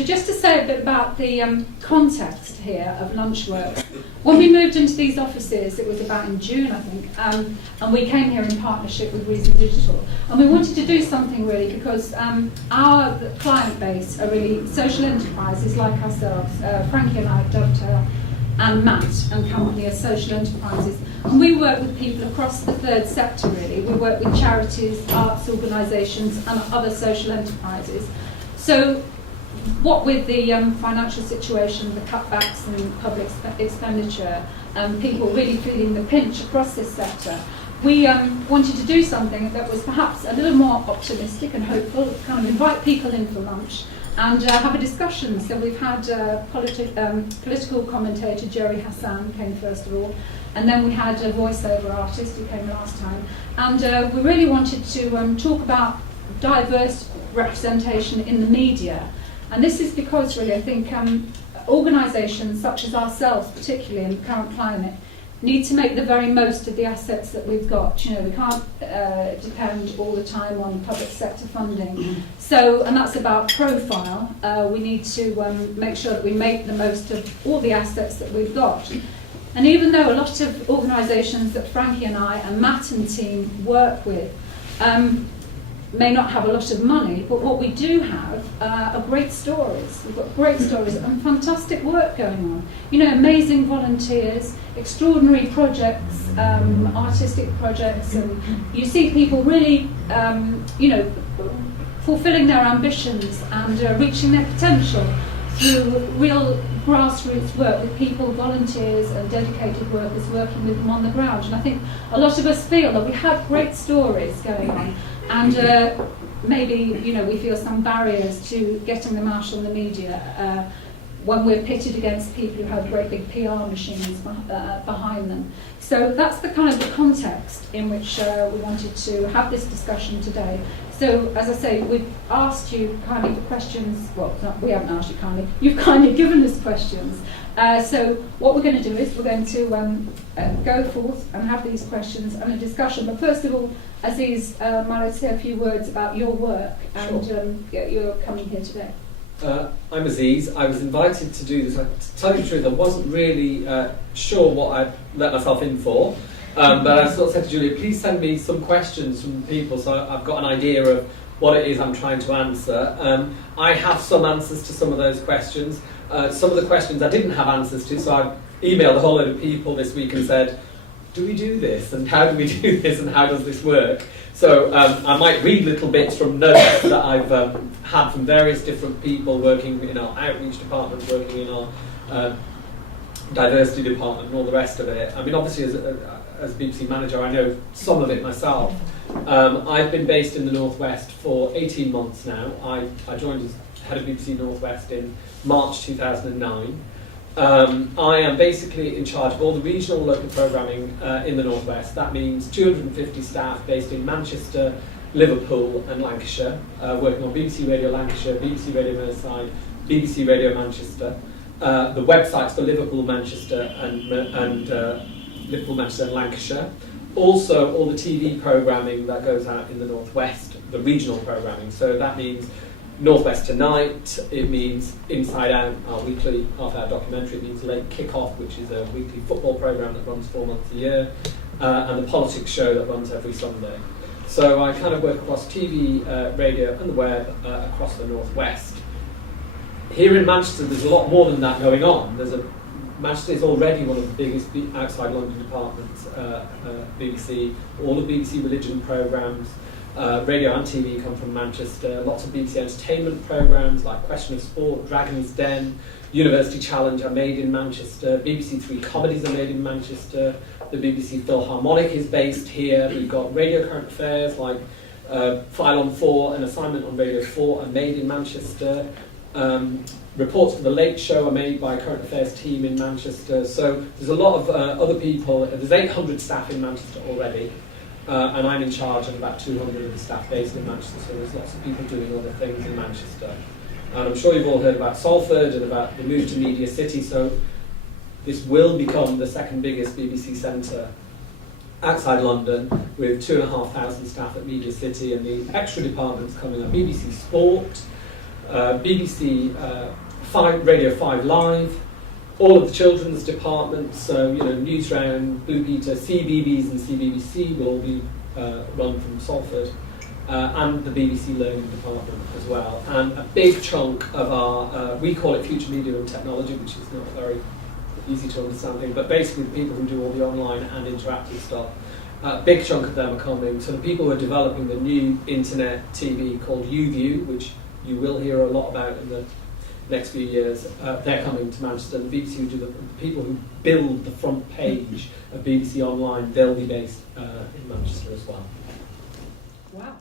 So just to say a bit about the context here of Lunchworks. When we moved into these offices, it was about in June, I think, and we came here in partnership with Reason Digital. And we wanted to do something really because our client base are really social enterprises like ourselves. Frankie and I, Dovetail and Matt and company are social enterprises. And we work with people across the third sector really. We work with charities, arts organisations and other social enterprises. So what with the financial situation, the cutbacks in public expenditure, people really feeling the pinch across this sector, we wanted to do something that was perhaps a little more optimistic and hopeful, kind of invite people in for lunch and have a discussion. So we've had political commentator Jerry Hassan came first of all, and then we had a voiceover artist who came last time. And we really wanted to talk about diverse representation in the media. And this is because, really, I think organisations such as ourselves, particularly in the current climate, need to make the very most of the assets that we've got. You know, we can't depend all the time on public sector funding. So, and that's about profile. We need to make sure that we make the most of all the assets that we've got. And even though a lot of organisations that Frankie and I and Matt and team work with may not have a lot of money, but what we do have are great stories. We've got great stories and fantastic work going on. You know, amazing volunteers, extraordinary projects, artistic projects, and you see people really, you know, fulfilling their ambitions and reaching their potential through real grassroots work with people, volunteers and dedicated workers working with them on the ground. And I think a lot of us feel that we have great stories going on. And maybe, you know, we feel some barriers to getting them out on the media when we're pitted against people who have great big PR machines behind them. So that's the kind of the context in which we wanted to have this discussion today. So, as I say, we've asked you kindly for questions. Well, we haven't asked you kindly. You've kindly given us questions. So what we're going to do is we're going to go forth and have these questions and a discussion. But first of all, Aziz, might I say a few words about your work and Sure. You're coming here today. I'm Aziz. I was invited to do this. To tell you the truth, I wasn't really sure what I'd let myself in for. But I sort of said to Julia, please send me some questions from people so I've got an idea of what it is I'm trying to answer. I have some answers to some of those questions. Some of the questions I didn't have answers to, so I emailed a whole load of people this week and said, do we do this? And how do we do this? And how does this work? So I might read little bits from notes that I've had from various different people working in our outreach department, working in our diversity department and all the rest of it. I mean, obviously as BBC manager, I know some of it myself. I've been based in the Northwest for 18 months now. I joined as head of BBC Northwest in March 2009. I am basically in charge of all the regional and local programming in the Northwest. That means 250 staff based in Manchester, Liverpool and Lancashire, working on BBC Radio Lancashire, BBC Radio Merseyside, BBC Radio Manchester. The websites for Liverpool, Manchester and Liverpool, Manchester and Lancashire. Also all the TV programming that goes out in the Northwest, the regional programming. So that means Northwest Tonight, it means Inside Out, our weekly half-hour documentary, it means Late Kick-Off, which is a weekly football programme that runs 4 months a year, and the politics show that runs every Sunday. So I kind of work across TV, radio and the web across the Northwest. Here in Manchester there's a lot more than that going on. Manchester is already one of the biggest outside London departments, BBC, all the BBC religion programmes, radio and TV come from Manchester, lots of BBC entertainment programmes like Question of Sport, Dragon's Den, University Challenge are made in Manchester, BBC Three comedies are made in Manchester, the BBC Philharmonic is based here, we've got radio current affairs like File on 4 and Assignment on Radio 4 are made in Manchester. Reports for the Late Show are made by a current affairs team in Manchester. So there's a lot of other people. There's 800 staff in Manchester already, and I'm in charge of about 200 of the staff based in Manchester. So there's lots of people doing other things in Manchester. And I'm sure you've all heard about Salford and about the move to Media City. So this will become the second biggest BBC centre outside London, with 2,500 staff at Media City, and the extra departments coming up: BBC Sport, BBC Radio 5 Live, all of the children's departments, so Newsround, Blue Peter, CBeebies and CBBC will all be run from Salford, and the BBC Learning Department as well. And a big chunk of our, we call it Future Media and Technology, which is not very easy to understand thing, but basically the people who do all the online and interactive stuff, a big chunk of them are coming. So the people who are developing the new internet TV called YouView, which you will hear a lot about in the next few years, they're coming to Manchester. The BBC who do the people who build the front page of BBC Online, they'll be based in Manchester as well. Wow.